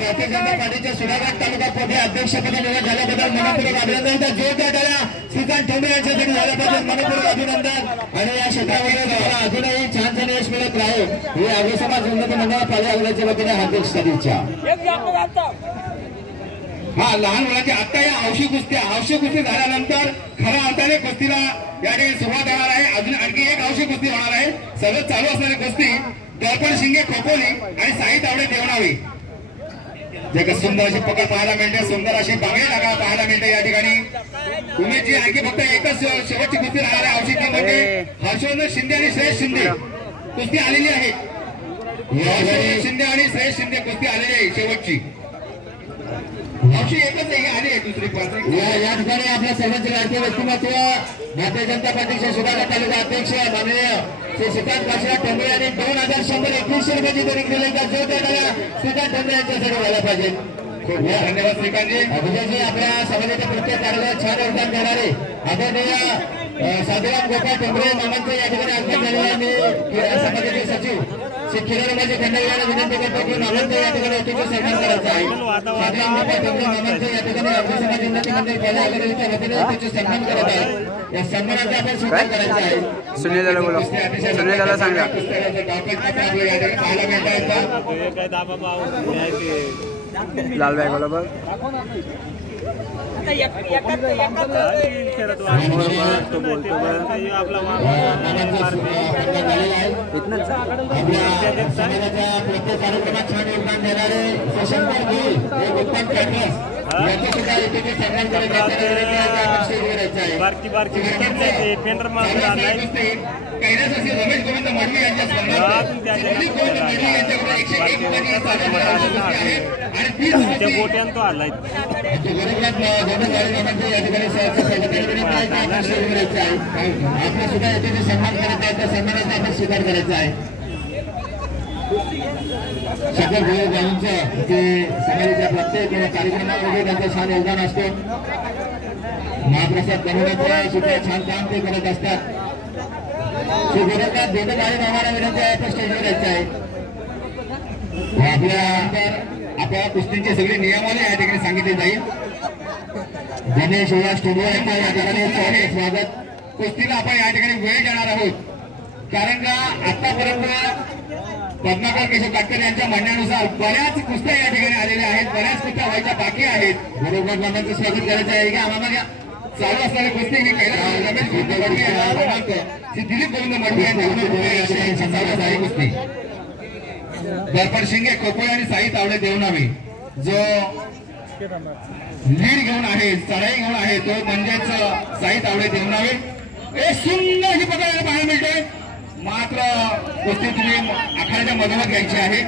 भारतीय जनता पार्टीच्या सुधागड तालुका प्रभारी अध्यक्षपदी निवड झाल्याबद्दल मनपूर्वक अभिनंदन. जोरदार टाळ्या श्रीकांत ठोंबरे यांच्यासाठी झाल्याबद्दल मनपूर्वक अभिनंदन. आणि या क्षेत्रामध्ये अजूनही छान छान यश मिळत राहील ही आर्य समाज उन्नती मंडळ पालिका वतीने हार्दिक शुभेच्छा. हा लहान मुलांची आता या हौशी कुस्ती झाल्यानंतर खऱ्या अर्थाने कुस्तीला या ठिकाणी सुरुवात होणार आहे. अजून आणखी एक हौशी कुस्ती होणार आहे. सतत चालू असणारी कुस्ती दर्पण शिंगे खोपोली आणि साई तावडे देवणावी जे का सुंदर अशी पकड पाहायला मिळते, सुंदर अशी बांगडी लागा पाहायला मिळते या ठिकाणी. तुम्ही जी आणखी फक्त एकच शेवटची कुस्ती राहणार आहे हौशी ती म्हणजे हर्षवर्धन शिंदे आणि श्रेयस शिंदे कुस्ती आलेली आहे. हर्षवर्धन शिंदे आणि श्रेयस शिंदे कुस्ती आलेली आहे शेवटची. हौशी एकच आहे आली आहे दुसरी पार्टी. या ठिकाणी आपल्या सर्वांचे लाडके व्यक्तिमत्व भारतीय जनता पार्टीचे सुधागड तालुका अध्यक्ष माननीय श्री श्रीकांत काशीनाथ ठोंबरे यांनी 2121 रुपयाची देणगी दिली. जोरदार टाळ्या श्रीकांत ठोंबरे यांच्यासाठी व्हायला पाहिजे. खूप धन्यवाद श्रीकांतजी. अभिनयजी आपल्या समाजाच्या प्रत्येक कार्यालयात छान योगदान देणारे आदरणीय साधुराम गोपाळ ठोंबरे मामांचं या ठिकाणी आगमन झालेलं आहे. मी समाजाचे सचिव श्री किरणबाजी खंडगीला विनंती करतो की मामांचं या ठिकाणी अतिशय सन्मान करायचा आहे. साधुराम गोपाळ ठोंबरे मामांचं या ठिकाणी आर्य समाज उन्नती मंडळ पालिका वतीने अतिशय सन्मान करत आहे. या सन्मानाचा आपण स्वीकार करायचा आहे. सुनीलला बोला, सुनीलला सांगा. लाल बॅग बोला बघ. बारकी बारकी पेंटर मारून आणलाय रमेश गोविंद मडवी यांच्या त्या गोट्यान तो आलाय. आपल्या सुद्धा याचे सन्मान करायचा आहे. त्या सन्मानाचा आपण स्वीकार करायचा आहे. शंकर भाऊंचं ते समाजाच्या प्रत्येक कार्यक्रमामध्ये त्यांचं छान योगदान असतं. महाप्रसाद बनवण्याचं सुद्धा छान काम ते करत असतात. गोरखनाथ देवकाळी नावाला विनंती आहे तर स्टेजवर यायचं आहे. आपल्या कुस्तींचे सगळे नियमावली या ठिकाणी सांगितले जाईल. गणेश स्टुडिओ यांचं या ठिकाणी स्वागत. कुस्तीला आपण या ठिकाणी वेळ देणार आहोत कारण का आतापर्यंत पद्माकर केशव काटकर यांच्या म्हणण्यानुसार बऱ्याच कुस्त्या या ठिकाणी आलेल्या आहेत. बऱ्याच कुस्त्या व्हायच्या बाकी आहेत. गोरखनाथांचं स्वागत करायचं आहे की आम्हाला चालू असणारी कुस्ती ही दिलीप गोविंद मडवी यांच्या चालू आहे कुस्ती. दर्पण शिंगे खोपोळे आणि साई तावडे देवणावी जो लीड घेऊन आहे, चढाई घेऊन आहे तो म्हणजेच साई तावडे देवणावी. एक सुंदर ही पकडायला पाहायला मिळते. मात्र कुस्ती तुम्ही आखाड्याच्या मधोमध घ्यायची आहे.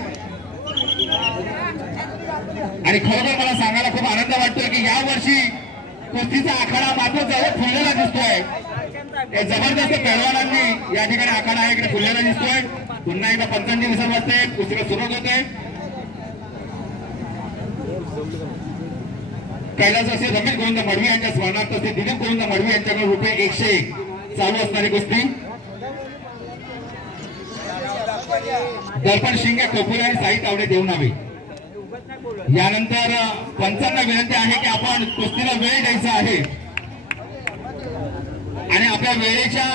आणि खरोखर मला सांगायला खूप आनंद वाटतोय की या वर्षी कुस्तीचा आखाडा मात्र जवळ फुललेला दिसतोय. जबरदस्त पैलवानांनी या ठिकाणी आखाडा इकडे फुललेला दिसतोय. पुन्हा एकदा 55 दिवसांमध्ये कुस्तीला सुरुवात होते. कैलास असे रमेश गोविंद मडवी यांच्या स्मरणार्थ असे दिलीप गोविंद मडवी यांच्याकडे ₹101 चालू असणारी कुस्ती. दर्पण शिंगे खोपोळे आणि साई तावडे देवणावी. यानंतर पंचांना विनंती आहे की आपण कुस्तीला वेळ द्यायचा आहे आणि आपल्या वेळेच्या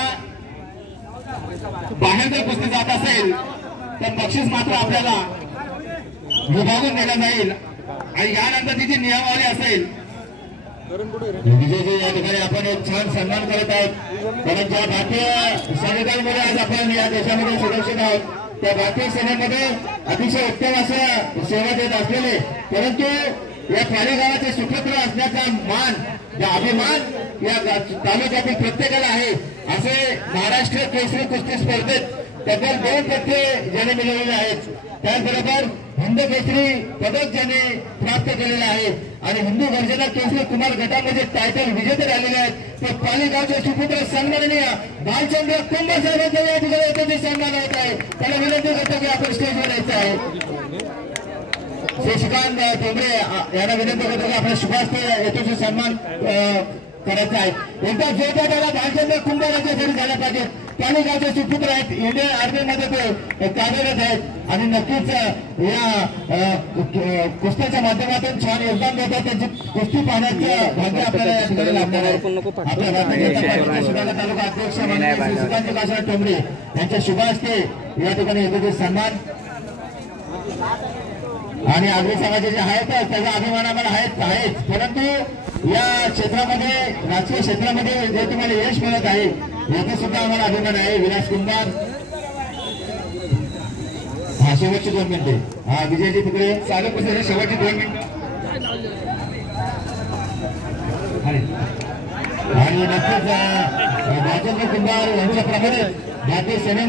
बाहेर जर कुस्ती जात असेल तर बक्षीस मात्र आपल्याला विभागून दिलं जाईल. आणि यानंतर तिची नियमावली असेल. विजयजी या ठिकाणी आपण एक छान सन्मान करत आहोत कारण ज्या भारतीय सैनिकांमुळे आज आपण या देशामध्ये सुरक्षित आहोत त्या भारतीय सेनेमध्ये अतिशय उत्तम असं सेवा देत असलेले परंतु या खालीगावाचे सुपुत्र असण्याचा मान या अभिमान या तालुक्यातील प्रत्येकाला आहे. असे महाराष्ट्र केसरी कुस्ती स्पर्धेत तब्बल 2 पदके ज्याने मिळवलेले आहेत. त्याचबरोबर हिंद केसरी पदक ज्याने प्राप्त केलेले आहे आणि हिंदू गर्जना केसरी कुमार गटामध्ये टायटल विजेते राहिलेले आहेत. ते पालीगावचे सुपुत्र सन्माननीय भालचंद्र कुंभ साहेबांच्या या ठिकाणी येथे सन्मान होत आहे. त्याला विनंती करतो की आपण स्टेजवर यायचं आहे. श्रीकांत ठोंबरे यांना विनंती करतो की आपल्या शुभास्ते येथे सन्मान करायचा आहे. एकदा जोरदार भालचंद्र कुंभ यांच्यासाठी झाला पाहिजे. तालुक्याचे सुपुत्र आहेत. इंडियन आर्मीमध्ये ते कार्यरत आहेत आणि नक्कीच या कुस्त्याच्या माध्यमातून छान योगदान देतात. त्यांची कुस्ती पाहण्याचं भाग्य आपल्याला या ठिकाणी लाभणार आहे. आपल्या भारतीय जनता पार्टीचे सुधारणा तालुका अध्यक्ष श्रीकांत काशीनाथ टोंबरे यांच्या शुभ हस्ते या ठिकाणी येतो सन्मान आणि आगरी समाजाचे जे आहेत त्याचा अभिमान आम्हाला आहेच. परंतु या क्षेत्रामध्ये राजकीय क्षेत्रामध्ये जे तुम्हाला यश मिळत आहे याचा सुद्धा आम्हाला अभिमान आहे. विलास कुंभार हा शेवटची 2 मिनिटे. हा विजयजी तिकडे चालू कुस्ती शेवटची 2 मिनिटं आणि नक्कीच राजेंद्र कुंभार यांच्याप्रमाणे भारतीय सेने